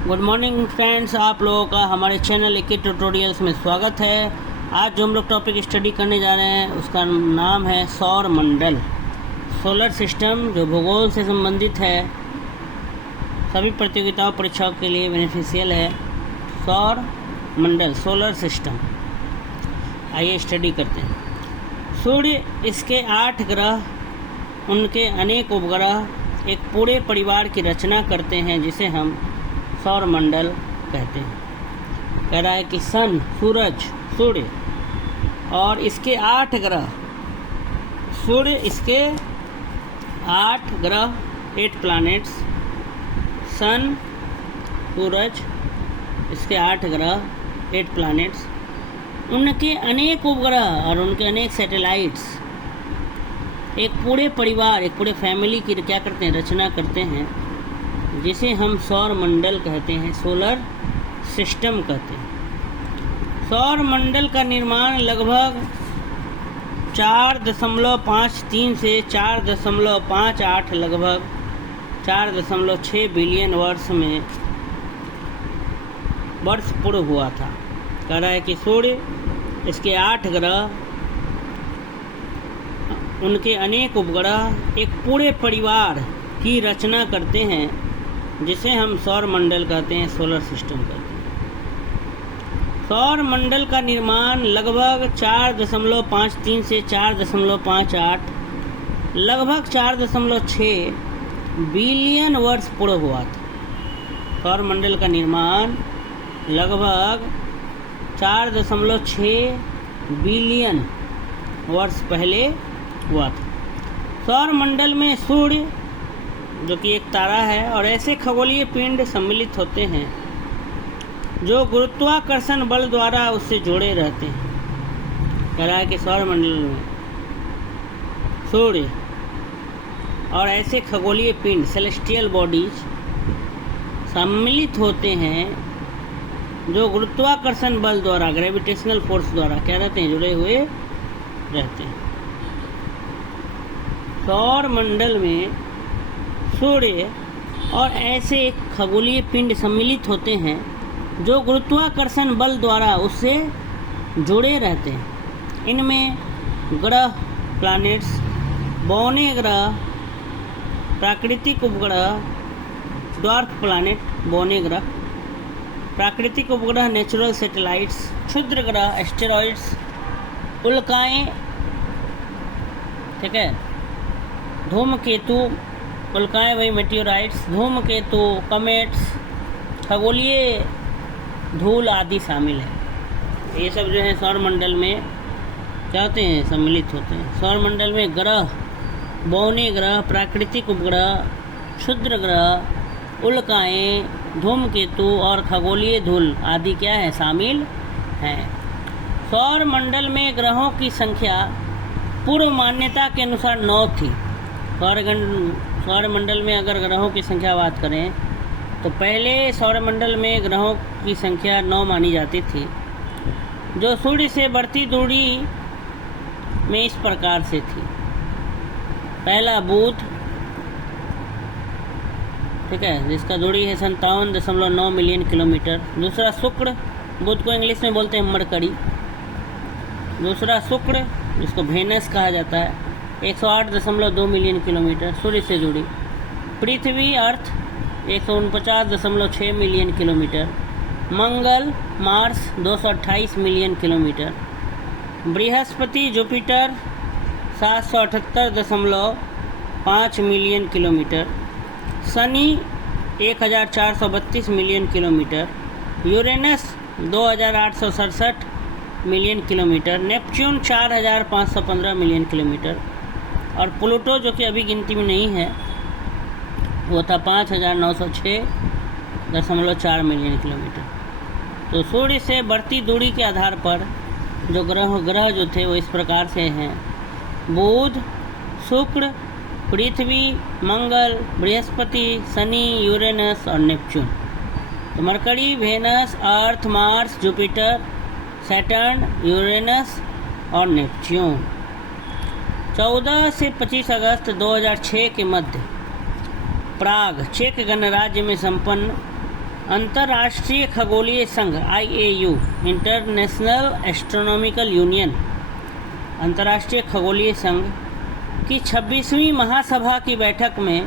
Good morning friends, आप लोगों का हमारे चैनल एक ट्यूटोरियल्स में स्वागत है। आज जो हम लोग टॉपिक स्टडी करने जा रहे हैं उसका नाम है सौर मंडल। सोलर सिस्टम जो भूगोल से संबंधित है, सभी प्रतियोगिताओं परीक्षाओं के लिए बेनिफिशियल है। सौर मंडल, सोलर सिस्टम, आइए स्टडी करते हैं। सूर्य, इसके 8 ग्रह, उनके अनेक उपग्रह एक पूरे परिवार की रचना करते हैं जिसे हम सौर मंडल कहते हैं। कह रहा है कि सन, सूरज, सूर्य और इसके 8 ग्रह, सूर्य, इसके 8 ग्रह, 8 प्लैनेट्स, सन, सूरज, इसके 8 ग्रह, 8 प्लैनेट्स, उनके अनेक उपग्रह और उनके अनेक सैटेलाइट्स एक पूरे परिवार, एक पूरे फैमिली की क्या करते हैं, रचना करते हैं जिसे हम सौर मंडल कहते हैं, सोलर सिस्टम कहते हैं। सौर मंडल का निर्माण लगभग 4.53 से 4.58, लगभग 4.6 बिलियन वर्ष पूर्व हुआ था। कह रहा है कि सूर्य, इसके 8 ग्रह, उनके अनेक उपग्रह एक पूरे परिवार की रचना करते हैं जिसे हम सौर मंडल कहते हैं, सोलर सिस्टम कहते हैं। सौर मंडल का निर्माण लगभग 4.53 से 4.58, लगभग 4.6 बिलियन वर्ष पूर्व हुआ था। सौर मंडल का निर्माण लगभग 4.6 बिलियन वर्ष पहले हुआ था। सौर मंडल में सूर्य, जो कि एक तारा है, और ऐसे खगोलीय पिंड सम्मिलित होते हैं जो गुरुत्वाकर्षण बल द्वारा उससे जुड़े रहते हैं। कह रहा है कि सौर मंडल में सूर्य और ऐसे खगोलीय पिंड, सेलेस्टियल बॉडीज, सम्मिलित होते हैं जो गुरुत्वाकर्षण बल द्वारा, ग्रेविटेशनल फोर्स द्वारा क्या रहते हैं, जुड़े हुए रहते हैं। सौर मंडल में सूर्य और ऐसे खगोलीय पिंड सम्मिलित होते हैं जो गुरुत्वाकर्षण बल द्वारा उससे जुड़े रहते हैं। इनमें ग्रह, प्लैनेट्स, बौने ग्रह, प्राकृतिक उपग्रह, ड्वार्फ प्लैनेट, बौने ग्रह, प्राकृतिक उपग्रह, नेचुरल सैटेलाइट्स, क्षुद्र ग्रह, एस्टेरॉइड्स, उल्काएं, ठीक है, धूमकेतु, उल्काएं वही मेटियोराइट्स, धूमकेतु, कमेट्स, खगोलीय धूल आदि शामिल है। ये सब जो है सौर मंडल में क्या होते हैं, सम्मिलित होते हैं। सौर मंडल में ग्रह, बौने ग्रह, प्राकृतिक उपग्रह, क्षुद्र ग्रह, उल्काएं, धूमकेतु और खगोलीय धूल आदि क्या है, शामिल हैं। सौर मंडल में ग्रहों की संख्या पूर्व मान्यता के अनुसार 9 थी। सौर मंडल में अगर ग्रहों की संख्या बात करें तो पहले सौर मंडल में ग्रहों की संख्या 9 मानी जाती थी, जो सूर्य से बढ़ती दूरी में इस प्रकार से थी। पहला बुध, ठीक है, जिसका दूरी है 57.9 मिलियन किलोमीटर। दूसरा शुक्र, बुध को इंग्लिश में बोलते हैं मरकरी। दूसरा शुक्र, जिसको वेनस कहा जाता है, 108.2 मिलियन किलोमीटर सूर्य से जुड़ी। पृथ्वी, अर्थ, 149.6 मिलियन किलोमीटर। मंगल, मार्स, 228 मिलियन किलोमीटर। बृहस्पति, जुपिटर, 778.5 मिलियन किलोमीटर। शनि, 1432 million kilometre. Uranus, 2867 million kilometre. Neptune, 4515 million kilometre. और प्लूटो, जो कि अभी गिनती में नहीं है, वो था 5906.4 मिलियन किलोमीटर। तो सूर्य से बढ़ती दूरी के आधार पर जो ग्रह जो थे वो इस प्रकार से हैं: बुध, शुक्र, पृथ्वी, मंगल, बृहस्पति, शनि, यूरेनस और नेपच्यून। तो मरकरी, वेनस, अर्थ, मार्स, जुपिटर, सैटर्न, यूरेनस और नेपच्यून। 14 से 25 अगस्त 2006 के मध्य प्राग, चेक गणराज्य में संपन्न अंतर्राष्ट्रीय खगोलीय संघ IAU इंटरनेशनल एस्ट्रोनॉमिकल यूनियन अंतर्राष्ट्रीय खगोलीय संघ की 26वीं महासभा की बैठक में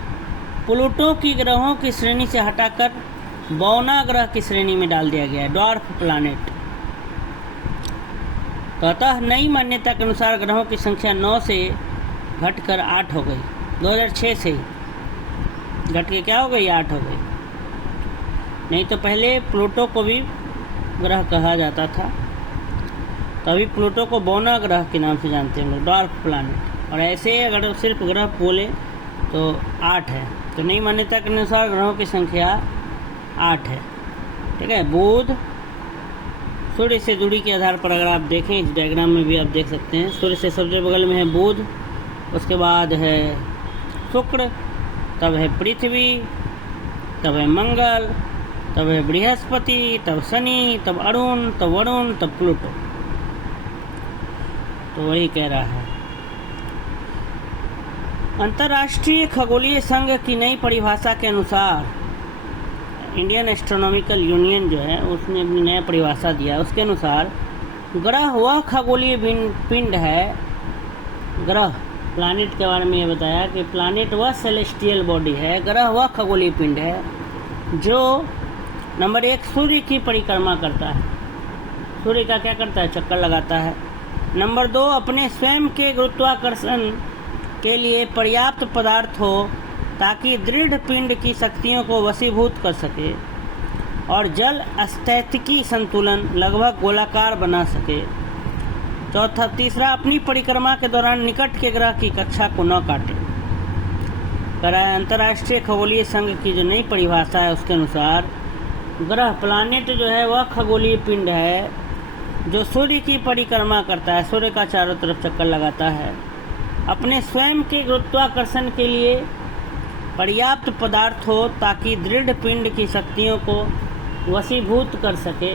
प्लूटो की ग्रहों की श्रेणी से हटाकर बौना ग्रह की श्रेणी में डाल दिया गया है, ड्वार्फ प्लैनेट। तो अतः नई मान्यता के अनुसार ग्रहों की संख्या 9 से घटकर 8 हो गई। 2006 से घट के क्या हो गई, 8 हो गई। नहीं तो पहले प्लूटो को भी ग्रह कहा जाता था, तभी प्लूटो को बौना ग्रह के नाम से जानते हैं लोग, ड्वार्फ प्लैनेट। और ऐसे अगर सिर्फ ग्रह बोले तो 8 है। तो नई मान्यता के अनुसार ग्रहों की संख्या 8 है। ठीक है। बुध सूर्य से दूरी के आधार पर अगर आप देखें, इस डायग्राम में भी आप देख सकते हैं, सूर्य से सबसे बगल में है बुध, उसके बाद है शुक्र, तब है पृथ्वी, तब है मंगल, तब है बृहस्पति, तब शनि, तब अरुण, तब वरुण, तब प्लूटो। तो वही कह रहा है। अंतर्राष्ट्रीय खगोलीय संघ की नई परिभाषा के अनुसार इंडियन एस्ट्रोनॉमिकल यूनियन जो है उसने अपनी नया परिभाषा दिया। उसके अनुसार ग्रह वह खगोलीय पिंड है, ग्रह प्लैनेट के बारे में ये बताया कि प्लैनेट वह सेलेस्टियल बॉडी है, ग्रह वह खगोलीय पिंड है जो नंबर 1 सूर्य की परिक्रमा करता है, सूर्य का क्या करता है, चक्कर लगाता है। नंबर 2 अपने स्वयं के गुरुत्वाकर्षण के लिए पर्याप्त पदार्थ हो ताकि दृढ़ पिंड की शक्तियों को वशीभूत कर सके और जल स्थैतिकी संतुलन लगभग गोलाकार बना सके। तीसरा अपनी परिक्रमा के दौरान निकट के ग्रह की कक्षा को न काटे। कराए अंतर्राष्ट्रीय खगोलीय संघ की जो नई परिभाषा है उसके अनुसार ग्रह प्लैनेट जो है वह खगोलीय पिंड है जो सूर्य की परिक्रमा करता है, सूर्य का चारों तरफ चक्कर लगाता है, अपने स्वयं के गुरुत्वाकर्षण के लिए पर्याप्त पदार्थ हो ताकि दृढ़ पिंड की शक्तियों को वशीभूत कर सके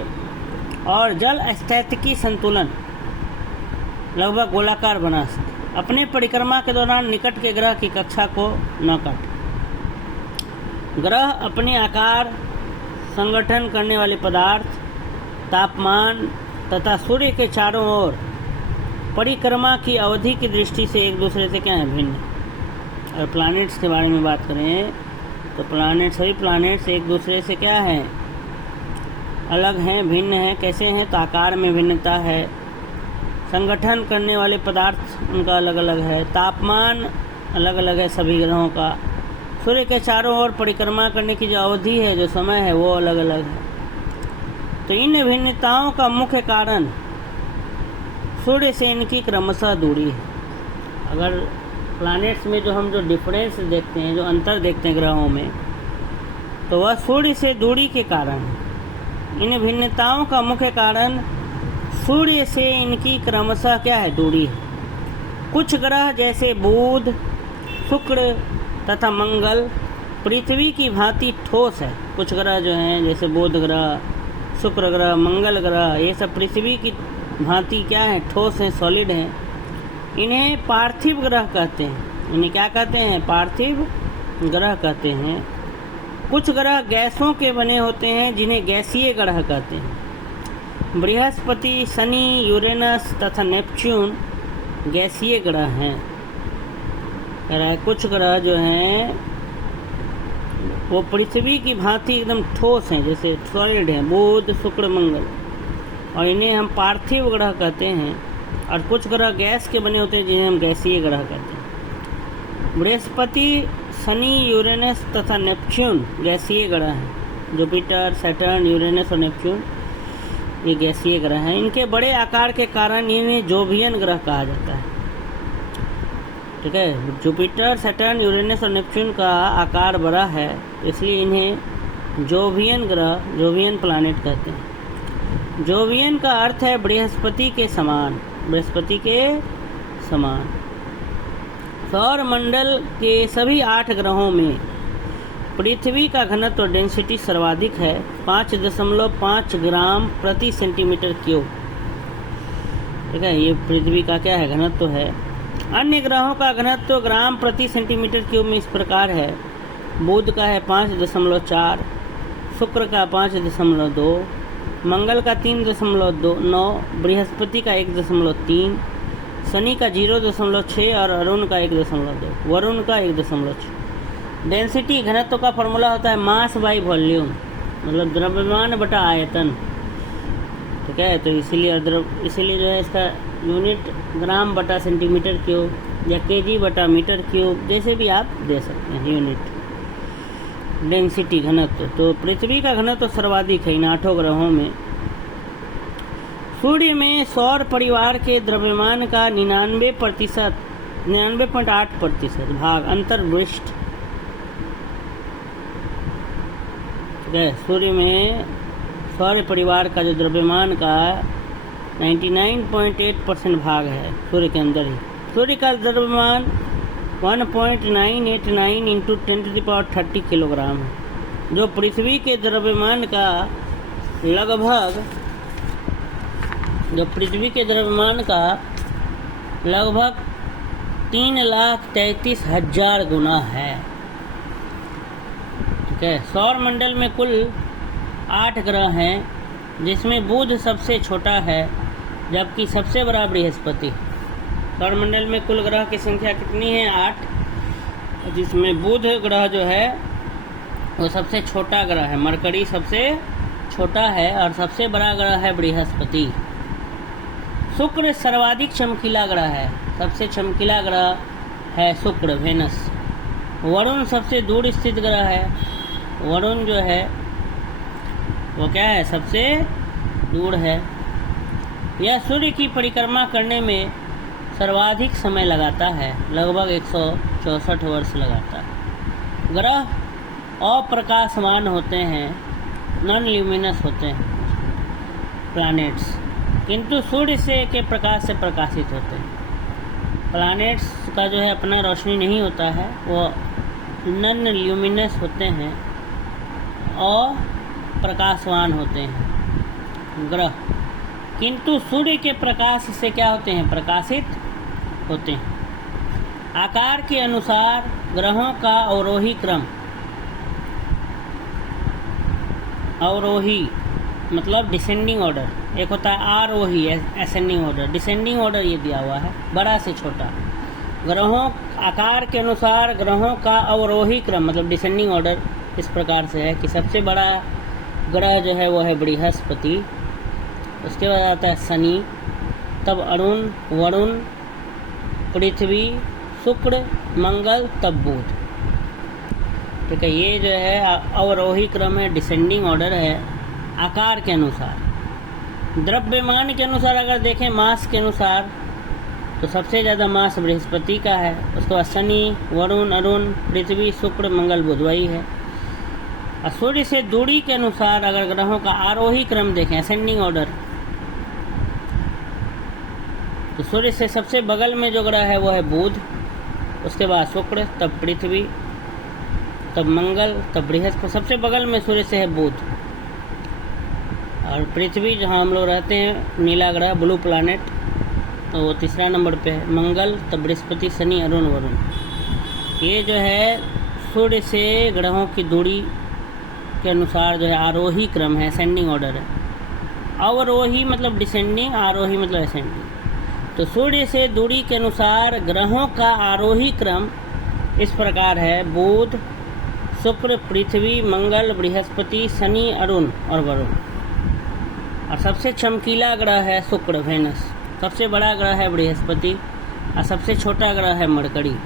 और जल स्थैतिकी संतुलन लगभग गोलाकार बना सके। अपने परिक्रमा के दौरान निकट के ग्रह की कक्षा को न काटे। ग्रह अपने आकार, संगठन करने वाले पदार्थ, तापमान तथा सूर्य के चारों ओर परिक्रमा की अवधि की दृष्टि से एक दूसरे से क्या है, भिन्न। अगर प्लैनेट्स के बारे में बात करें तो सभी प्लैनेट्स एक दूसरे से क्या है, अलग हैं, भिन्न हैं। कैसे हैं, तो आकार में भिन्नता है, संगठन करने वाले पदार्थ उनका अलग अलग है, तापमान अलग अलग है सभी ग्रहों का, सूर्य के चारों ओर परिक्रमा करने की जो अवधि है, जो समय है, वो अलग अलग है। तो इन भिन्नताओं का मुख्य कारण सूर्य से इनकी क्रमशः दूरी है। अगर प्लैनेट्स में जो डिफरेंस देखते हैं, जो अंतर देखते हैं ग्रहों में, तो वह सूर्य से दूरी के कारण है। इन भिन्नताओं का मुख्य कारण सूर्य से इनकी क्रमशः क्या है, दूरी है। कुछ ग्रह जैसे बुध, शुक्र तथा मंगल पृथ्वी की भांति ठोस है। कुछ ग्रह जो हैं जैसे बुध ग्रह, शुक्र ग्रह, मंगल ग्रह, ये सब पृथ्वी की भांति क्या है, ठोस हैं, सॉलिड हैं। इन्हें पार्थिव ग्रह कहते हैं। इन्हें क्या कहते हैं, पार्थिव ग्रह कहते हैं। कुछ ग्रह गैसों के बने होते हैं जिन्हें गैसीय ग्रह कहते हैं। बृहस्पति, शनि, यूरेनस तथा नेपच्यून गैसीय ग्रह हैं। कुछ ग्रह जो हैं वो पृथ्वी की भांति एकदम ठोस हैं, जैसे सॉलिड हैं, बुध, शुक्र, मंगल, और इन्हें हम पार्थिव ग्रह कहते हैं। और कुछ ग्रह गैस के बने होते हैं जिन्हें हम गैसीय ग्रह कहते हैं। बृहस्पति, शनि, यूरेनस तथा नेपच्यून गैसीय ग्रह हैं। जुपिटर, सैटर्न, यूरेनस और नेपच्यून ये गैसीय ग्रह हैं। इनके बड़े आकार के कारण इन्हें जोवियन ग्रह कहा जाता है। ठीक है। जुपिटर, सैटर्न, यूरेनस और नेपच्यून का आकार बड़ा है, इसलिए इन्हें जोवियन ग्रह, जोवियन प्लैनेट कहते हैं। जोवियन का अर्थ है बृहस्पति के समान, बृहस्पति के समान। सौर मंडल के सभी 8 ग्रहों में पृथ्वी का घनत्व डेंसिटी सर्वाधिक है, 5.5 ग्राम प्रति सेंटीमीटर क्यूब। ठीक है, ये पृथ्वी का क्या है, घनत्व है। अन्य ग्रहों का घनत्व ग्राम प्रति सेंटीमीटर क्यूब में इस प्रकार है। बुध का है 5.4, शुक्र का 5.2, मंगल का 3.9, बृहस्पति का 1.3, शनि का 0.6 और अरुण का 1.2, वरुण का 1.6। डेंसिटी घनत्व का फॉर्मूला होता है मास बाई वॉल्यूम, मतलब द्रव्यमान बटा आयतन। ठीक है, तो इसीलिए जो है इसका यूनिट ग्राम बटा सेंटीमीटर क्यूब या केजी बटा मीटर क्यूब, जैसे भी आप दे सकते हैं यूनिट। डेंसिटी घनत्व, तो पृथ्वी का घनत्व सर्वाधिक है इन 8 ग्रहों में। सूर्य में सौर परिवार के द्रव्यमान का 99.8% भाग अंतर्वृष्ट। ठीक है, सूर्य में सौर परिवार का जो द्रव्यमान का 99.8% भाग है सूर्य के अंदर ही। सूर्य का द्रव्यमान 1.989 इंटू 10⁻30 किलोग्राम है, जो पृथ्वी के द्रव्यमान का लगभग 3,33,000 गुना है। ठीक है, सौर मंडल में कुल 8 ग्रह हैं, जिसमें बुध सबसे छोटा है जबकि सबसे बड़ा बृहस्पति। सौर मंडल में कुल ग्रह की संख्या कितनी है? 8, जिसमें बुध ग्रह जो है वो सबसे छोटा ग्रह है, मरकरी सबसे छोटा है और सबसे बड़ा ग्रह है बृहस्पति। शुक्र सर्वाधिक चमकीला ग्रह है, सबसे चमकीला ग्रह है शुक्र, वेनस। वरुण सबसे दूर स्थित ग्रह है, वरुण जो है वो क्या है? सबसे दूर है। यह सूर्य की परिक्रमा करने में सर्वाधिक समय लगाता है, लगभग 164 वर्ष लगाता है। ग्रह अप्रकाशमान होते हैं, नॉन ल्यूमिनस होते हैं प्लैनेट्स, किंतु सूर्य से के प्रकाश से प्रकाशित होते हैं। प्लैनेट्स का जो है अपना रोशनी नहीं होता है, वो नॉन ल्यूमिनस होते हैं और प्रकाशवान होते हैं ग्रह, किंतु सूर्य के प्रकाश से क्या होते हैं? प्रकाशित होते हैं। आकार के अनुसार ग्रहों का अवरोही क्रम, अवरोही मतलब डिसेंडिंग ऑर्डर, एक होता है आरोही असेंडिंग ऑर्डर, डिसेंडिंग ऑर्डर ये दिया हुआ है, बड़ा से छोटा। ग्रहों आकार के अनुसार ग्रहों का अवरोही क्रम मतलब डिसेंडिंग ऑर्डर इस प्रकार से है कि सबसे बड़ा ग्रह जो है वो है बृहस्पति, उसके बाद आता है शनि, तब अरुण, वरुण, पृथ्वी, शुक्र, मंगल, तब बुध। ठीक है, ये जो है अवरोही क्रम है, डिसेंडिंग ऑर्डर है आकार के अनुसार। द्रव्यमान के अनुसार अगर देखें, मास के अनुसार, तो सबसे ज़्यादा मास बृहस्पति का है, उसके बाद शनि, वरुण, अरुण, पृथ्वी, शुक्र, मंगल, बुध वही है। और सूर्य से दूरी के अनुसार अगर ग्रहों का आरोही क्रम देखें, असेंडिंग ऑर्डर, तो सूर्य से सबसे बगल में जो ग्रह है वो है बुध, उसके बाद शुक्र, तब पृथ्वी, तब मंगल, तब बृहस्पति। सबसे बगल में सूर्य से है बुध, और पृथ्वी जहाँ हम लोग रहते हैं, नीला ग्रह, ब्लू प्लैनेट, तो वो तीसरा नंबर पे है। मंगल, तब बृहस्पति, शनि, अरुण, वरुण। ये जो है सूर्य से ग्रहों की दूरी के अनुसार जो है आरोही क्रम है, असेंडिंग ऑर्डर है। अवरोही मतलब डिसेंडिंग, आरोही मतलब असेंडिंग। तो सूर्य से दूरी के अनुसार ग्रहों का आरोही क्रम इस प्रकार है: बुध, शुक्र, पृथ्वी, मंगल, बृहस्पति, शनि, अरुण और वरुण। और सबसे चमकीला ग्रह है शुक्र, वेनस। सबसे बड़ा ग्रह है बृहस्पति और सबसे छोटा ग्रह है मरकरी।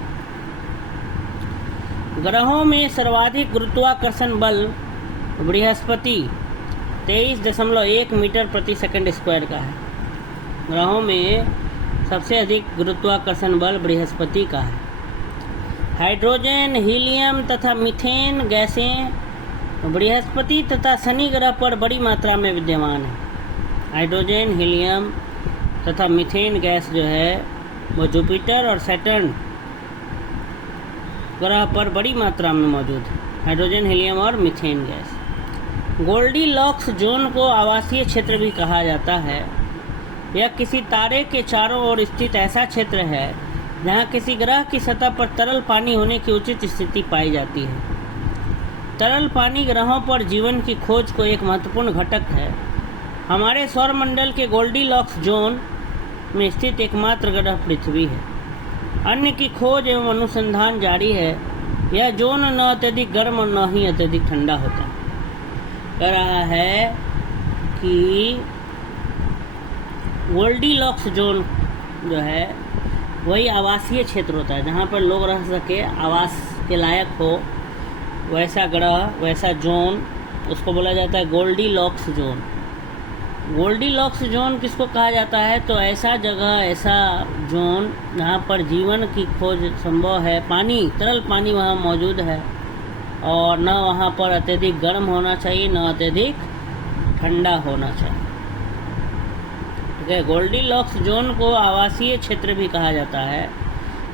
ग्रहों में सर्वाधिक गुरुत्वाकर्षण बल बृहस्पति 23.1 मीटर प्रति सेकंड स्क्वायर का है। ग्रहों में सबसे अधिक गुरुत्वाकर्षण बल बृहस्पति का है। हाइड्रोजन, हीलियम तथा मीथेन गैसें बृहस्पति तथा शनि ग्रह पर बड़ी मात्रा में विद्यमान है। हाइड्रोजन, हीलियम तथा मीथेन गैस जो है वो जुपिटर और सैटर्न ग्रह पर बड़ी मात्रा में मौजूद है। हाइड्रोजन, हीलियम और मीथेन गैस। गोल्डीलॉक्स जोन को आवासीय क्षेत्र भी कहा जाता है। यह किसी तारे के चारों ओर स्थित ऐसा क्षेत्र है जहाँ किसी ग्रह की सतह पर तरल पानी होने की उचित स्थिति पाई जाती है। तरल पानी ग्रहों पर जीवन की खोज को एक महत्वपूर्ण घटक है। हमारे सौरमंडल के गोल्डीलॉक्स जोन में स्थित एकमात्र ग्रह पृथ्वी है। अन्य की खोज एवं अनुसंधान जारी है। यह जोन न अत्यधिक गर्म और न ही अत्यधिक ठंडा होता है। कह रहा है कि गोल्डीलॉक्स जोन जो है वही आवासीय क्षेत्र होता है, जहाँ पर लोग रह सके, आवास के लायक हो, वैसा ग्रह, वैसा जोन, उसको बोला जाता है गोल्डीलॉक्स जोन। गोल्डीलॉक्स जोन किसको कहा जाता है? तो ऐसा जगह, ऐसा जोन जहाँ पर जीवन की खोज संभव है। पानी, तरल पानी वहाँ मौजूद है और न वहाँ पर अत्यधिक गर्म होना चाहिए, न अत्यधिक ठंडा होना चाहिए। ठीक है, गोल्डीलॉक्स जोन को आवासीय क्षेत्र भी कहा जाता है।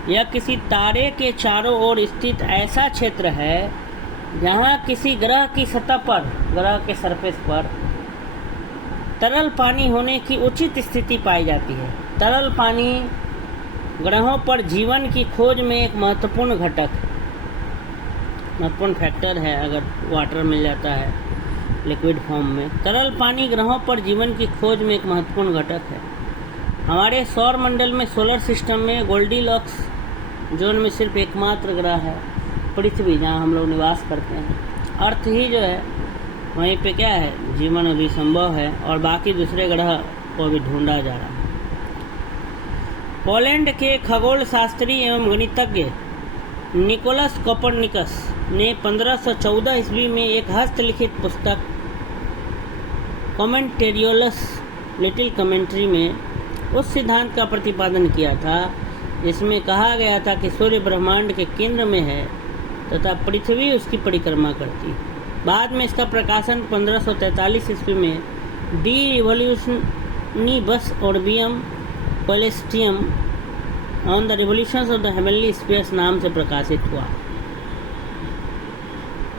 यह किसी तारे के चारों ओर स्थित ऐसा क्षेत्र है जहाँ किसी ग्रह की सतह पर, ग्रह के सरफेस पर तरल पानी होने की उचित स्थिति पाई जाती है। तरल पानी ग्रहों पर जीवन की खोज में एक महत्वपूर्ण घटक, महत्वपूर्ण फैक्टर है। अगर वाटर मिल जाता है लिक्विड फॉर्म में, तरल पानी ग्रहों पर जीवन की खोज में एक महत्वपूर्ण घटक है। हमारे सौर मंडल में, सोलर सिस्टम में गोल्डीलॉक्स जोन में सिर्फ एकमात्र ग्रह है पृथ्वी, जहाँ हम लोग निवास करते हैं। अर्थ ही जो है वहीं पे क्या है, जीवन अभी संभव है और बाकी दूसरे ग्रह को भी ढूंढा जा रहा है। पोलैंड के खगोल शास्त्री एवं गणितज्ञ निकोलस कोपरनिकस ने 1514 ईस्वी में एक हस्तलिखित पुस्तक कॉमेंटेरियोलस लिटिल कमेंट्री में उस सिद्धांत का प्रतिपादन किया था जिसमें कहा गया था कि सूर्य ब्रह्मांड के केंद्र में है तथा पृथ्वी उसकी परिक्रमा करती है। बाद में इसका प्रकाशन 1543 ईस्वी में De Revolutionibus Orbium Coelestium on the revolutions of the heavenly spheres नाम से प्रकाशित हुआ।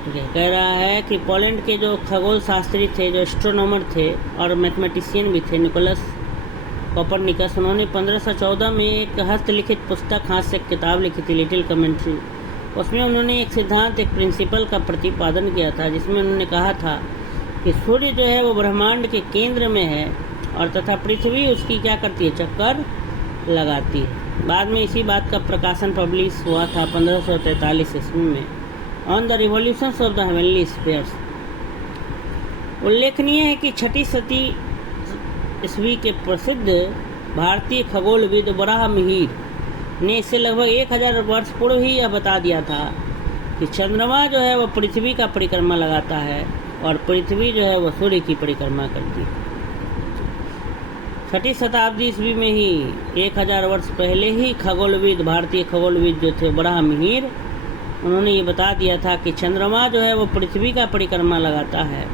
ठीक है, कह रहा है कि पोलैंड के जो खगोल शास्त्री थे, जो एस्ट्रोनॉमर थे और मैथमेटिशियन भी थे, निकोलस कोपरनिकस, उन्होंने 1514 में एक हस्तलिखित पुस्तक, हाथ से किताब लिखी थी, लिटिल कमेंट्री। उसमें उन्होंने एक सिद्धांत, एक प्रिंसिपल का प्रतिपादन किया था जिसमें उन्होंने कहा था कि सूर्य जो है वो ब्रह्मांड के केंद्र में है और तथा पृथ्वी उसकी क्या करती है, चक्कर लगाती है। बाद में इसी बात का प्रकाशन पब्लिश हुआ था 1543 ईस्वी में on the revolutions of the heavenly spheres. उल्लेखनीय है कि 6वीं सदी ईस्वी के प्रसिद्ध भारतीय खगोलविद वराह मिहिर ने इससे लगभग 1000 वर्ष पूर्व ही यह बता दिया था कि चंद्रमा जो है वह पृथ्वी का परिक्रमा लगाता है और पृथ्वी जो है वह सूर्य की परिक्रमा करती है। 6वीं शताब्दी ईस्वी में ही 1000 वर्ष पहले ही खगोलविद, भारतीय खगोलविद जो थे वराह मिहिर, उन्होंने ये बता दिया था कि चंद्रमा जो है वह पृथ्वी का परिक्रमा लगाता है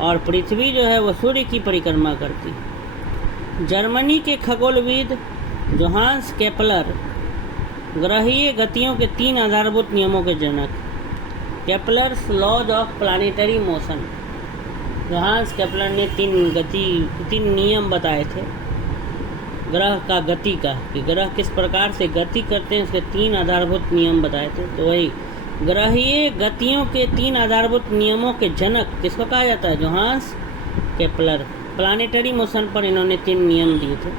और पृथ्वी जो है वह सूर्य की परिक्रमा करती है। जर्मनी के खगोलविद जोहान्स केपलर ग्रहीय गतियों के 3 आधारभूत नियमों के जनक, Kepler's laws of planetary motion. Johannes Kepler ने 3 नियम बताए थे ग्रह का गति का, कि ग्रह किस प्रकार से गति करते हैं, उसके 3 आधारभूत नियम बताए थे। तो वही ग्रहीय गतियों के 3 आधारभूत नियमों के जनक किसको कहा जाता है? Johannes Kepler. प्लानिटरी मोशन पर इन्होंने 3 नियम दिए थे,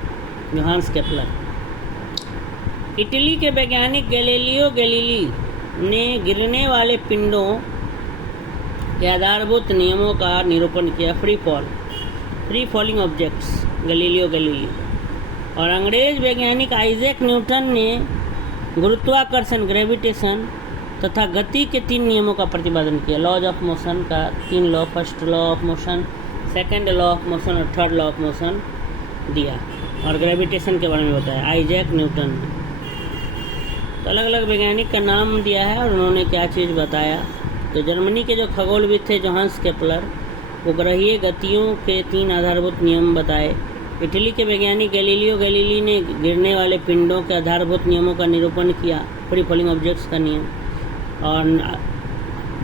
जोहान्स केपलर। इटली के वैज्ञानिक गैलीलियो गैलीली ने गिरने वाले पिंडों के आधारभूत नियमों का निरूपण किया, free falling objects, Galileo Galilei. और अंग्रेज वैज्ञानिक आइजैक न्यूटन ने गुरुत्वाकर्षण, ग्रेविटेशन तथा गति के 3 नियमों का प्रतिपादन किया, लॉज ऑफ मोशन का 3 law, first law of motion, second law of motion और थर्ड लॉ ऑफ मोशन दिया। और ग्रेविटेशन के बारे में बताया आइजैक न्यूटन ने। तो अलग अलग वैज्ञानिक का नाम दिया है और उन्होंने क्या चीज़ बताया। तो जर्मनी के जो खगोलविद थे जोहान्स केपलर, वो ग्रहीय गतियों के 3 आधारभूत नियम बताए। इटली के वैज्ञानिक गैलीलियो गैलीली ने गिरने वाले पिंडों के आधारभूत नियमों का निरूपण किया, फ्री फॉलिंग ऑब्जेक्ट्स का नियम। और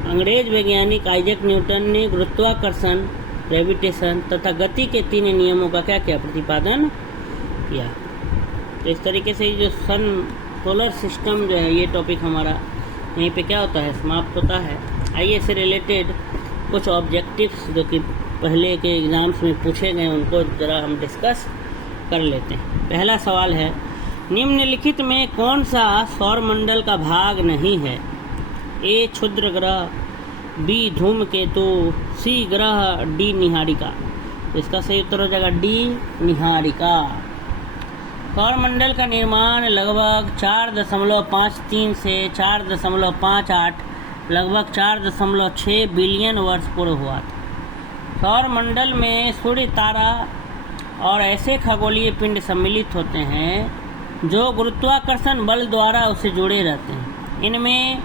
अंग्रेज वैज्ञानिक आइजैक न्यूटन ने गुरुत्वाकर्षण, ग्रेविटेशन तथा गति के 3 नियमों का क्या किया, प्रतिपादन किया। तो इस तरीके से जो सोलर सिस्टम जो है, ये टॉपिक हमारा यहीं पे क्या होता है, समाप्त होता है। आइए इससे रिलेटेड कुछ ऑब्जेक्टिव्स जो कि पहले के एग्ज़ाम्स में पूछे गए उनको ज़रा हम डिस्कस कर लेते हैं। पहला सवाल है, निम्नलिखित में कौन सा सौरमंडल का भाग नहीं है? ए क्षुद्र ग्रह, बी धूमकेतु, सी ग्रह, डी निहारिका। इसका सही उत्तर हो जाएगा डी निहारिका। सौरमंडल का निर्माण लगभग 4.53 से 4.58 लगभग 4.6 बिलियन वर्ष पूर्व हुआ था। सौरमंडल में सूर्य, तारा और ऐसे खगोलीय पिंड सम्मिलित होते हैं जो गुरुत्वाकर्षण बल द्वारा उससे जुड़े रहते हैं। इनमें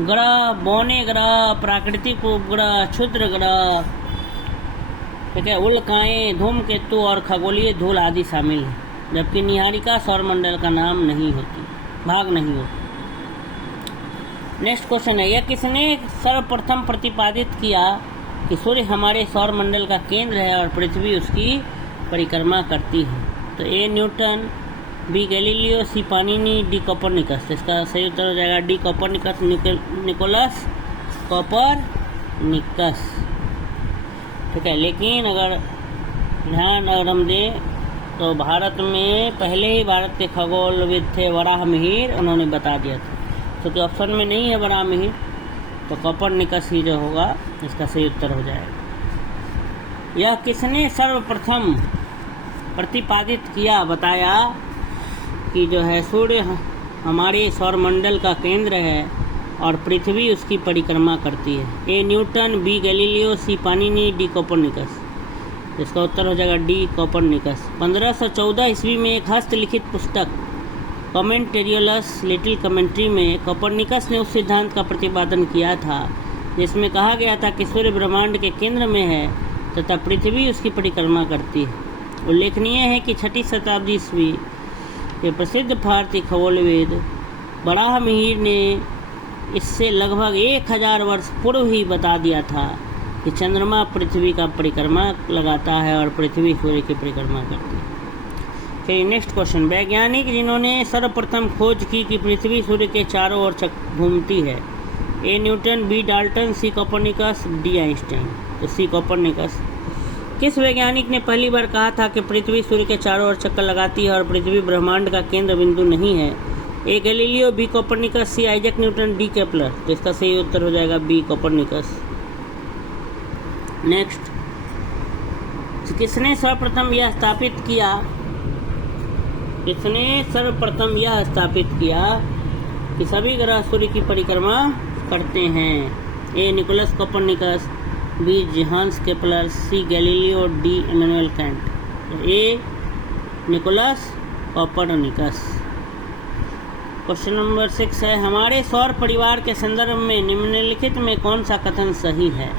ग्रह, बौने ग्रह, प्राकृतिक उपग्रह, क्षुद्र ग्रह, ठीक है, उल्काएं, धूमकेतु और खगोलीय धूल आदि शामिल हैं, जबकि निहारिका सौरमंडल का नाम नहीं होती, भाग नहीं होती। नेक्स्ट क्वेश्चन है, यह किसने सर्वप्रथम प्रतिपादित किया कि सूर्य हमारे सौरमंडल का केंद्र है और पृथ्वी उसकी परिक्रमा करती है? तो A Newton, B Galileo, C Panini, D Copernicus. इसका सही उत्तर हो जाएगा डी कोपरनिकस, निकोलस कोपरनिकस, ठीक है। लेकिन अगर ध्यान अगर हम दें तो भारत में पहले ही भारत के खगोलविद थे वराहमिहिर, उन्होंने बता दिया था। क्योंकि ऑप्शन में नहीं है वराहमिहिर, तो कोपरनिकस ही जो होगा इसका सही उत्तर हो जाएगा। यह किसने सर्वप्रथम प्रतिपादित किया, बताया कि जो है सूर्य हमारे सौरमंडल का केंद्र है और पृथ्वी उसकी परिक्रमा करती है? A Newton, B Galileo, C Panini, D Copernicus. इसका उत्तर हो जाएगा डी कोपरनिकस। 1514 ईस्वी में एक हस्तलिखित पुस्तक कमेंटेरियलस लिटिल कमेंट्री में कोपरनिकस ने उस सिद्धांत का प्रतिपादन किया था जिसमें कहा गया था कि सूर्य ब्रह्मांड के केंद्र में है तथा पृथ्वी उसकी परिक्रमा करती है। उल्लेखनीय है कि 6वीं शताब्दी ईस्वी के प्रसिद्ध भारतीय खगोलविद वराहमिहिर ने इससे लगभग 1000 वर्ष पूर्व ही बता दिया था कि चंद्रमा पृथ्वी का परिक्रमा लगाता है और पृथ्वी सूर्य की परिक्रमा करती है। फिर नेक्स्ट क्वेश्चन, वैज्ञानिक जिन्होंने सर्वप्रथम खोज की कि पृथ्वी सूर्य के चारों ओर घूमती है? A Newton, B Dalton, C Copernicus, D Einstein. तो सी कोपरनिकस। किस वैज्ञानिक ने पहली बार कहा था कि पृथ्वी सूर्य के चारों ओर चक्कर लगाती है और पृथ्वी ब्रह्मांड का केंद्र बिंदु नहीं है? A Galileo, B Copernicus, C Isaac Newton, D Kepler. तो इसका सही उत्तर हो जाएगा बी कोपरनिकस। नेक्स्ट, किसने सर्वप्रथम यह स्थापित किया कि सभी ग्रह सूर्य की परिक्रमा करते हैं? A Nicolaus Copernicus, B Johannes Kepler, C Galileo, D Immanuel Kant. तो A Nicolaus Copernicus. Question number 6 है, हमारे सौर परिवार के संदर्भ में निम्नलिखित में कौन सा कथन सही है?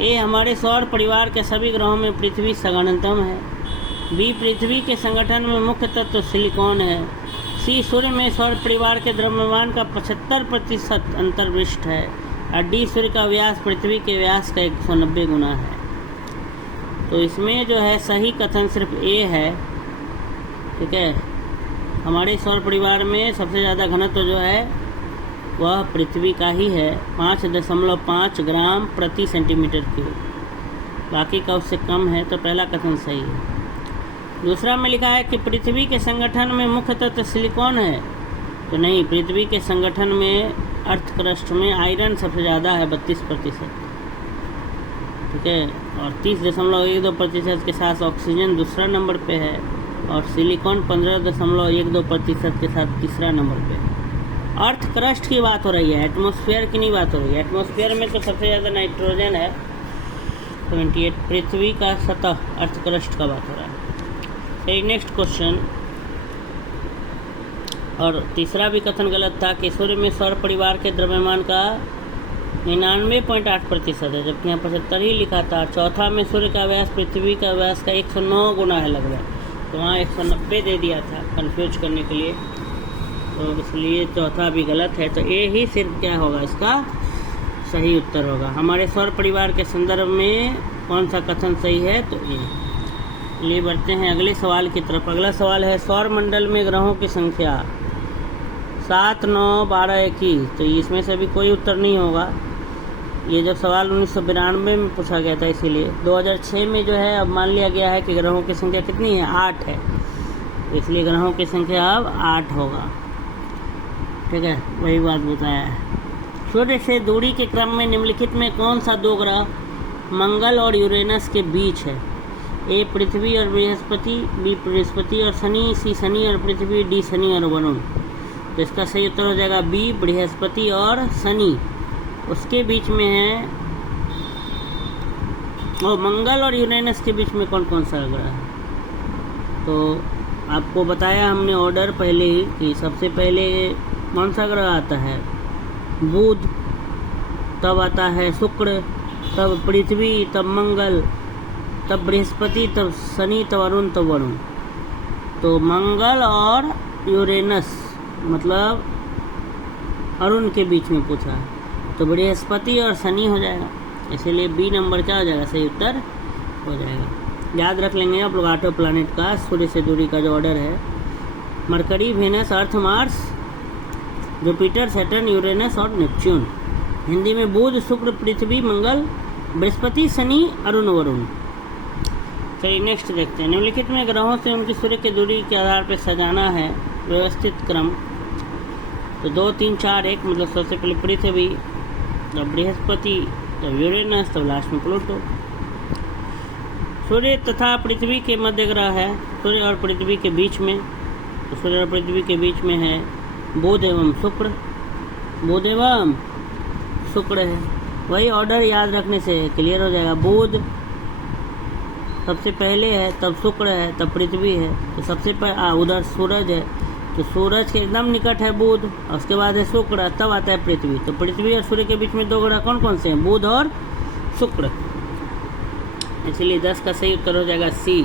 ए हमारे सौर परिवार के सभी ग्रहों में पृथ्वी सघनतम है। बी पृथ्वी के संगठन में मुख्य तत्व सिलिकॉन है। सी सूर्य में सौर परिवार के द्रव्यमान का 75% अंतर्विष्ट है। और डी सूर्य का व्यास पृथ्वी के व्यास का 190 गुना है। तो इसमें जो है सही कथन सिर्फ ए है, ठीक है। हमारे सौर परिवार में सबसे ज़्यादा घनत्व जो है वह पृथ्वी का ही है, 5.5 ग्राम प्रति सेंटीमीटर क्यूब। बाकी का उससे कम है, तो पहला कथन सही है। दूसरा में लिखा है कि पृथ्वी के संगठन में मुख्य तत्व सिलिकॉन है, तो नहीं, पृथ्वी के संगठन में अर्थ क्रस्ट में आयरन सबसे ज़्यादा है 32%, ठीक है। और 30.12% के साथ ऑक्सीजन दूसरा नंबर पे है और सिलिकॉन 15.12% के साथ तीसरा नंबर पे है। अर्थ क्रस्ट की बात हो रही है, एटमॉस्फेयर की नहीं बात हो रही है। एटमॉस्फेयर में तो सबसे ज़्यादा नाइट्रोजन है 78, पृथ्वी का सतह अर्थ क्रस्ट का बात हो रहा है। नेक्स्ट क्वेश्चन, और तीसरा भी कथन गलत था कि सूर्य में सौर परिवार के द्रव्यमान का 99.8% है, जबकि यहाँ 75 ही लिखा था। चौथा में सूर्य का व्यास पृथ्वी का व्यास का 109 गुना है लगभग, तो वहाँ 190 दे दिया था कंफ्यूज करने के लिए, तो इसलिए चौथा भी गलत है। तो ए ही सिर्फ क्या होगा, इसका सही उत्तर होगा। हमारे सौर परिवार के संदर्भ में कौन सा कथन सही है, तो ए। लिए बढ़ते हैं अगले सवाल की तरफ। अगला सवाल है, सौर मंडल में ग्रहों की संख्या 7, 9, 12, 21। तो इसमें से भी कोई उत्तर नहीं होगा। ये जब सवाल 1992 में पूछा गया था, इसीलिए 2006 में जो है अब मान लिया गया है कि ग्रहों की संख्या कितनी है, 8 है, इसलिए ग्रहों की संख्या अब 8 होगा। ठीक है, वही बात बताया है। सूर्य से दूरी के क्रम में निम्नलिखित में कौन सा दो ग्रह मंगल और यूरेनस के बीच है? ए पृथ्वी और बृहस्पति, बी बृहस्पति और शनि, सी शनि और पृथ्वी, डी शनि और वरुण। तो इसका सही उत्तर हो जाएगा बी बृहस्पति और शनि, उसके बीच में है। और मंगल और यूरेनस के बीच में कौन कौन सा ग्रह है? तो आपको बताया हमने ऑर्डर पहले ही कि सबसे पहले कौन सा ग्रह आता है, बुध, तब आता है शुक्र, तब पृथ्वी, तब मंगल, तब बृहस्पति, तब शनि, तब अरुण, तब वरुण। तो मंगल और यूरेनस मतलब अरुण के बीच में पूछा है, तो बृहस्पति और शनि हो जाएगा, इसीलिए बी नंबर क्या हो जाएगा, सही उत्तर हो जाएगा। याद रख लेंगे आप लोग आठों प्लैनेट का सूर्य से दूरी का जो ऑर्डर है, मरकरी, वेनस, अर्थ, मार्स, जुपिटर, सैटर्न, यूरेनस और नेपच्यून। हिंदी में बुध, शुक्र, पृथ्वी, मंगल, बृहस्पति, शनि, अरुण, वरुण। चलिए नेक्स्ट देखते हैं। निम्नलिखित में ग्रहों से उनकी सूर्य की दूरी के आधार पर सजाना है व्यवस्थित क्रम। तो 2, 3, 4, 1 मतलब सबसे पहले पृथ्वी, तब बृहस्पति, तब यूरेनस, तब लास्ट में प्लूटो। सूर्य तथा पृथ्वी के मध्य ग्रह है, सूर्य और पृथ्वी के बीच में, तो सूर्य और पृथ्वी के बीच में है बुध एवं शुक्र, बुध एवं शुक्र है। वही ऑर्डर याद रखने से क्लियर हो जाएगा। बुध सबसे पहले है, तब शुक्र है, तब पृथ्वी है, तो सबसे उधर सूरज है, तो सूरज के एकदम निकट है बुध, और उसके बाद है शुक्र, तब आता है पृथ्वी। तो पृथ्वी और सूर्य के बीच में दो ग्रह कौन कौन से हैं, बुध और शुक्र, इसलिए 10 का सही उत्तर हो जाएगा सी।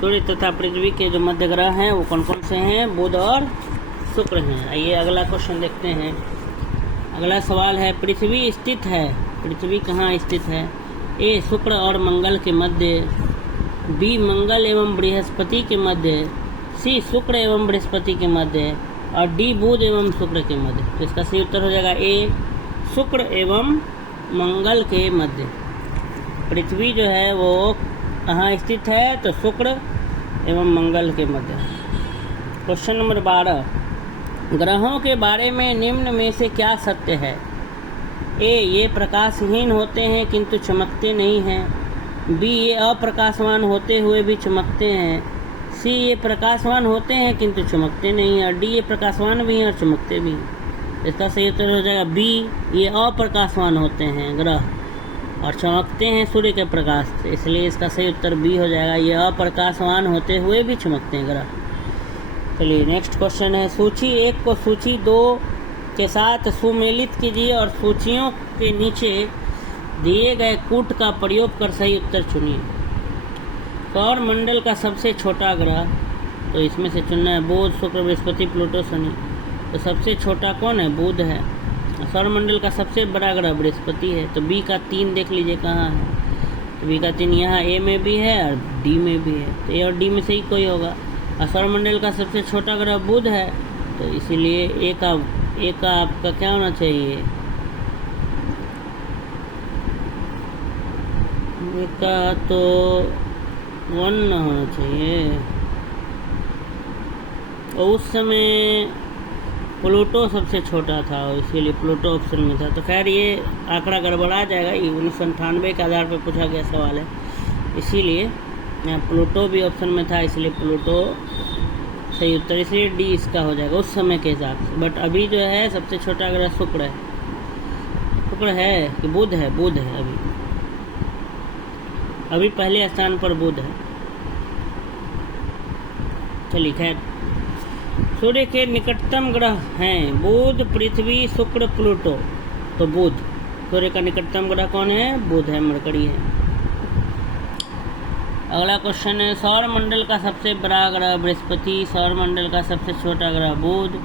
सूर्य तथा पृथ्वी के जो मध्य ग्रह हैं वो कौन कौन से हैं, बुध और शुक्र हैं। आइए अगला क्वेश्चन देखते हैं। अगला सवाल है, पृथ्वी स्थित है, पृथ्वी कहाँ स्थित है? ए शुक्र और मंगल के मध्य, बी मंगल एवं बृहस्पति के मध्य, सी शुक्र एवं बृहस्पति के मध्य, और डी बुध एवं शुक्र के मध्य। तो इसका सही उत्तर हो जाएगा ए शुक्र एवं मंगल के मध्य। पृथ्वी जो है वो कहाँ स्थित है, तो शुक्र एवं मंगल के मध्य। क्वेश्चन नंबर 12, ग्रहों के बारे में निम्न में से क्या सत्य है? ए ये प्रकाशहीन होते हैं किंतु चमकते नहीं हैं, बी ये अप्रकाशवान होते हुए भी चमकते हैं, सी ये प्रकाशवान होते हैं किंतु चमकते नहीं हैं, और डी ये प्रकाशवान भी हैं और चमकते भी हैं। इसका सही उत्तर हो जाएगा बी ये अप्रकाशवान होते हैं ग्रह और चमकते हैं सूर्य के प्रकाश से, इसलिए इसका सही उत्तर बी हो जाएगा, ये अप्रकाशवान होते हुए भी चमकते हैं ग्रह। चलिए नेक्स्ट क्वेश्चन है, सूची 1 को सूची 2 के साथ सुमेलित कीजिए और सूचियों के नीचे दिए गए कूट का प्रयोग कर सही उत्तर चुनिए। सौर मंडल का सबसे छोटा ग्रह, तो इसमें से चुनना है बुध, शुक्र, बृहस्पति, प्लूटो, शनि। तो सबसे छोटा कौन है, बुध है। सौर मंडल का सबसे बड़ा ग्रह बृहस्पति है, तो बी का 3 देख लीजिए कहाँ है, तो बी का 3 यहाँ ए में भी है और डी में भी है, तो ए और डी में से ही कोई होगा। और सौरमंडल का सबसे छोटा ग्रह बुध है, तो इसीलिए ए का आपका क्या होना चाहिए, ए का तो 1 होना चाहिए। और उस समय प्लूटो सबसे छोटा था, इसीलिए प्लूटो ऑप्शन में था। तो खैर ये आंकड़ा गड़बड़ा जाएगा, ये 1998 के आधार पर पूछा गया सवाल है, इसीलिए यहाँ प्लूटो भी ऑप्शन में था, इसलिए प्लूटो सही उत्तर, इसलिए डी इसका हो जाएगा उस समय के हिसाब से। बट अभी जो है सबसे छोटा ग्रह शुक्र है, शुक्र है कि बुध है, बुध है अभी पहले स्थान पर बुध है। चलिए खैर, सूर्य के निकटतम ग्रह हैं बुध, पृथ्वी, शुक्र, प्लूटो। तो बुध, सूर्य का निकटतम ग्रह कौन है, बुध है, मरकरी है। अगला क्वेश्चन है, सौर मंडल का सबसे बड़ा ग्रह बृहस्पति, सौर मंडल का सबसे छोटा ग्रह बुध,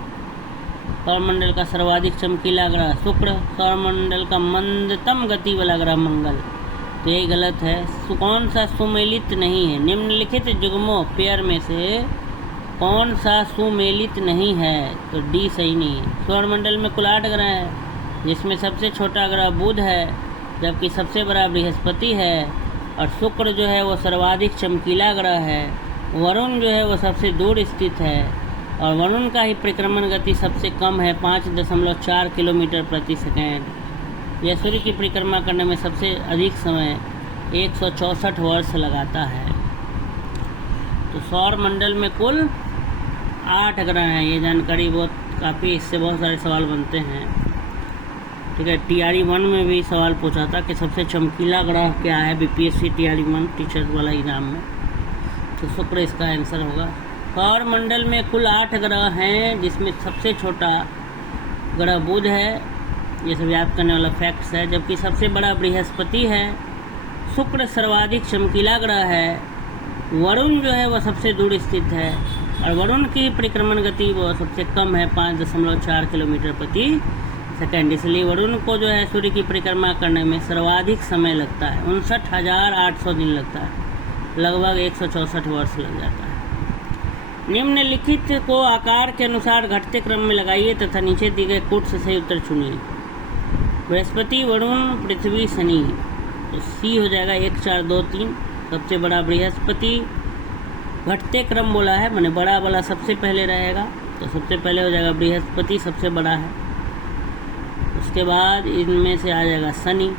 सौर मंडल का सर्वाधिक चमकीला ग्रह शुक्र, सौर मंडल का मंदतम गति वाला ग्रह मंगल। तो यही गलत है, कौन सा सुमेलित नहीं है, निम्नलिखित युग्मों पेयर में से कौन सा सुमेलित नहीं है, तो डी सही नहीं है। सौर मंडल में कुल 8 ग्रह हैं, जिसमें सबसे छोटा ग्रह बुध है, जबकि सबसे बड़ा बृहस्पति है। और शुक्र जो है वो सर्वाधिक चमकीला ग्रह है। वरुण जो है वो सबसे दूर स्थित है, और वरुण का ही परिक्रमण गति सबसे कम है, 5.4 किलोमीटर प्रति सेकेंड। यह सूर्य की परिक्रमा करने में सबसे अधिक समय 164 वर्ष लगाता है। तो सौर मंडल में कुल 8 ग्रह हैं। ये जानकारी काफ़ी, इससे बहुत सारे सवाल बनते हैं। ठीक है, TRE 1 में भी सवाल पूछा था कि सबसे चमकीला ग्रह क्या है BPSC TRE 1 टीचर वाला एग्जाम में, तो शुक्र इसका आंसर होगा। सौर मंडल में कुल 8 ग्रह हैं, जिसमें सबसे छोटा ग्रह बुध है। ये सब याद करने वाला फैक्ट्स है। जबकि सबसे बड़ा बृहस्पति है। शुक्र सर्वाधिक चमकीला ग्रह है। वरुण जो है वह सबसे दूर स्थित है, और वरुण की परिक्रमण गति वो सबसे कम है, 5.4 किलोमीटर प्रति सेकेंड। इसलिए वरुण को जो है सूर्य की परिक्रमा करने में सर्वाधिक समय लगता है, 59,800 दिन लगता है, लगभग 164 वर्ष लग जाता है। निम्नलिखित को आकार के अनुसार घटते क्रम में लगाइए तथा नीचे दिए गए कोट से सही उत्तर चुनिए। बृहस्पति, वरुण, पृथ्वी, शनि। तो सी हो जाएगा 1 4 2 3। सबसे बड़ा बृहस्पति। घटते क्रम बोला है, मैंने बड़ा वाला सबसे पहले रहेगा, तो सबसे पहले हो जाएगा बृहस्पति, सबसे बड़ा है। उसके बाद इनमें से आ जाएगा शनि,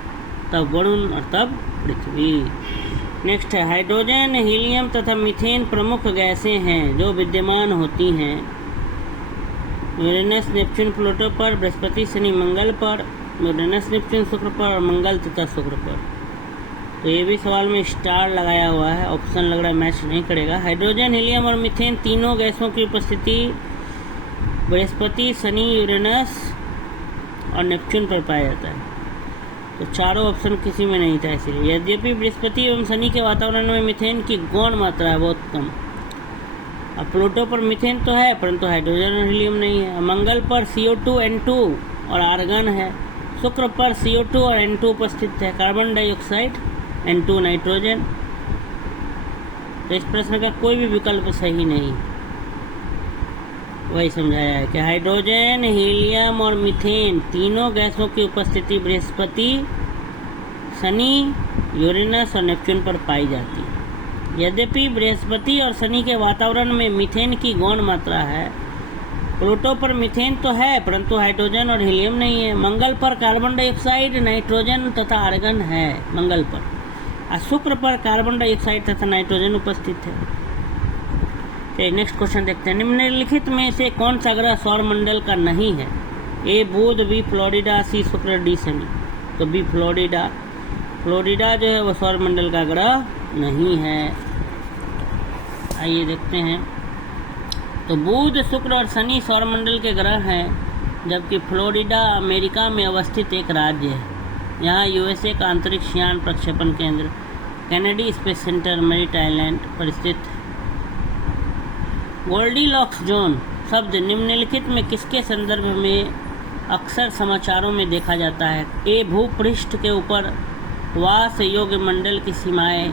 तब वरुण और तब पृथ्वी। नेक्स्ट है हाइड्रोजन, हीलियम तथा मीथेन प्रमुख गैसें हैं जो विद्यमान होती हैं यूरेनस, नेपच्यून, प्लूटो पर, बृहस्पति, शनि, मंगल पर, यूरेनस, नेपच्यून, शुक्र पर और मंगल तथा शुक्र पर। तो ये भी सवाल में स्टार लगाया हुआ है, ऑप्शन लग रहा है मैच नहीं करेगा। हाइड्रोजन, हीलियम और मीथेन तीनों गैसों की उपस्थिति बृहस्पति, शनि, यूरेनस और नेपच्यून पर पाया जाता है। तो चारों ऑप्शन किसी में नहीं था इसलिए। यद्यपि बृहस्पति एवं शनि के वातावरण में मीथेन की गौण मात्रा है बहुत कम। अब प्लूटो पर मीथेन तो है, परंतु हाइड्रोजन और हीलियम नहीं है। मंगल पर CO2, N2 और आर्गन है। शुक्र पर CO2 और N2 उपस्थित है, कार्बन डाइऑक्साइड, N2 नाइट्रोजन। तो इस प्रश्न का कोई भी विकल्प सही नहीं। वही समझाया है कि हाइड्रोजन, हीलियम और मीथेन तीनों गैसों की उपस्थिति बृहस्पति, शनि, यूरेनस और नेपच्यून पर पाई जाती है। यद्यपि बृहस्पति और शनि के वातावरण में मीथेन की गौण मात्रा है। प्लूटो पर मीथेन तो है, परंतु हाइड्रोजन और हीलियम नहीं है। मंगल पर कार्बन डाइऑक्साइड, नाइट्रोजन तथा आर्गन है मंगल पर। और शुक्र पर कार्बन डाइऑक्साइड तथा नाइट्रोजन उपस्थित है। नेक्स्ट क्वेश्चन देखते हैं। निम्नलिखित में से कौन सा ग्रह सौर मंडल का नहीं है? ए बुध, बी फ्लोरिडा, सी शुक्र, डी शनि। तो बी फ्लोरिडा। फ्लोरिडा जो है वो सौर मंडल का ग्रह नहीं है। आइए देखते हैं। तो बुध, शुक्र और शनि सौर मंडल के ग्रह हैं, जबकि फ्लोरिडा अमेरिका में अवस्थित एक राज्य है। यहाँ USA का अंतरिक्ष यान प्रक्षेपण केंद्र Kennedy space centre merit island पर स्थित है। गोल्डीलॉक्स जोन शब्द निम्नलिखित में किसके संदर्भ में अक्सर समाचारों में देखा जाता है? ए भूपृष्ठ के ऊपर वास योग्य मंडल की सीमाएं।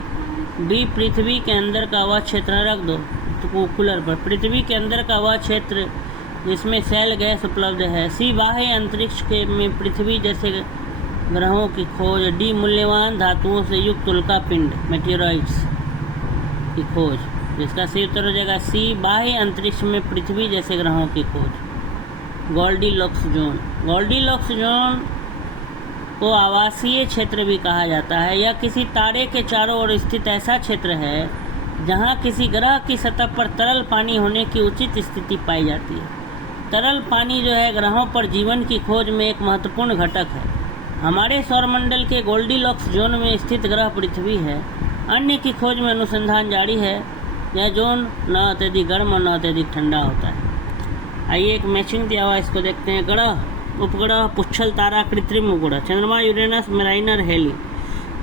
बी पृथ्वी के अंदर का वह क्षेत्र, रख दो तो कूलर पर, पृथ्वी के अंदर का वह क्षेत्र जिसमें शैल गैस उपलब्ध है। सी बाह्य अंतरिक्ष के में पृथ्वी जैसे ग्रहों की खोज। डी मूल्यवान धातुओं से युक्त उल्का पिंड मेटेरॉइड्स की खोज। इसका सही उत्तर हो जाएगा सी, बाह्य अंतरिक्ष में पृथ्वी जैसे ग्रहों की खोज। Goldilocks zone. गोल्डीलॉक्स जोन को आवासीय क्षेत्र भी कहा जाता है। यह किसी तारे के चारों ओर स्थित ऐसा क्षेत्र है जहां किसी ग्रह की सतह पर तरल पानी होने की उचित स्थिति पाई जाती है। तरल पानी जो है ग्रहों पर जीवन की खोज में एक महत्वपूर्ण घटक है। हमारे सौरमंडल के गोल्डीलॉक्स जोन में स्थित ग्रह पृथ्वी है। अन्य की खोज में अनुसंधान जारी है। यह जोन न अत्यधिक गर्म और न अत्यधिक ठंडा होता है। आइए एक मैचिंग दिया हुआ इसको देखते हैं। ग्रह, उपग्रह, पुच्छल तारा, कृत्रिम उपग्रह। चंद्रमा, यूरेनस, मेराइनर, हेली।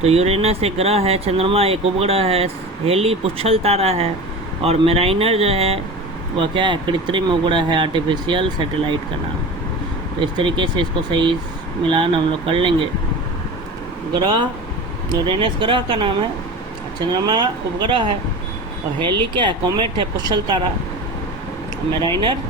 तो यूरेनस एक ग्रह है, चंद्रमा एक उपग्रह है, हेली पुच्छल तारा है और मेराइनर जो है वह क्या है? कृत्रिम उपग्रह है, आर्टिफिशियल सैटेलाइट का नाम। तो इस तरीके से इसको सही मिलान हम लोग कर लेंगे। ग्रह, यूरेनस ग्रह का नाम है, चंद्रमा उपग्रह है और हेली क्या है? कॉमेट है, पुच्छल तारा। मेराइनर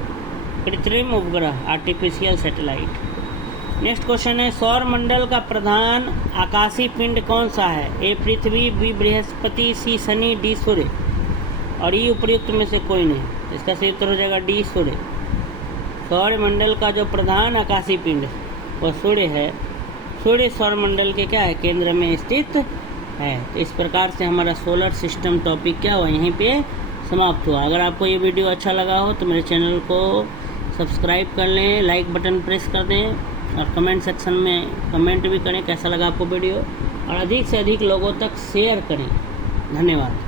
कृत्रिम उपग्रह, आर्टिफिशियल सैटेलाइट। नेक्स्ट क्वेश्चन है, सौर मंडल का प्रधान आकाशीय पिंड कौन सा है? ए पृथ्वी, बी बृहस्पति, सी शनि, डी सूर्य। और ये उपयुक्त में से कोई नहीं, इसका सही उत्तर हो जाएगा डी सूर्य। सौर मंडल का जो प्रधान आकाशीय पिंड वो सूर्य है। सूर्य सौर मंडल के क्या है, केंद्र में स्थित है। तो इस प्रकार से हमारा सोलर सिस्टम टॉपिक क्या हुआ, यहीं पे समाप्त हुआ। अगर आपको ये वीडियो अच्छा लगा हो तो मेरे चैनल को सब्सक्राइब कर लें, लाइक बटन प्रेस कर दें और कमेंट सेक्शन में कमेंट भी करें कैसा लगा आपको वीडियो, और अधिक से अधिक लोगों तक शेयर करें। धन्यवाद।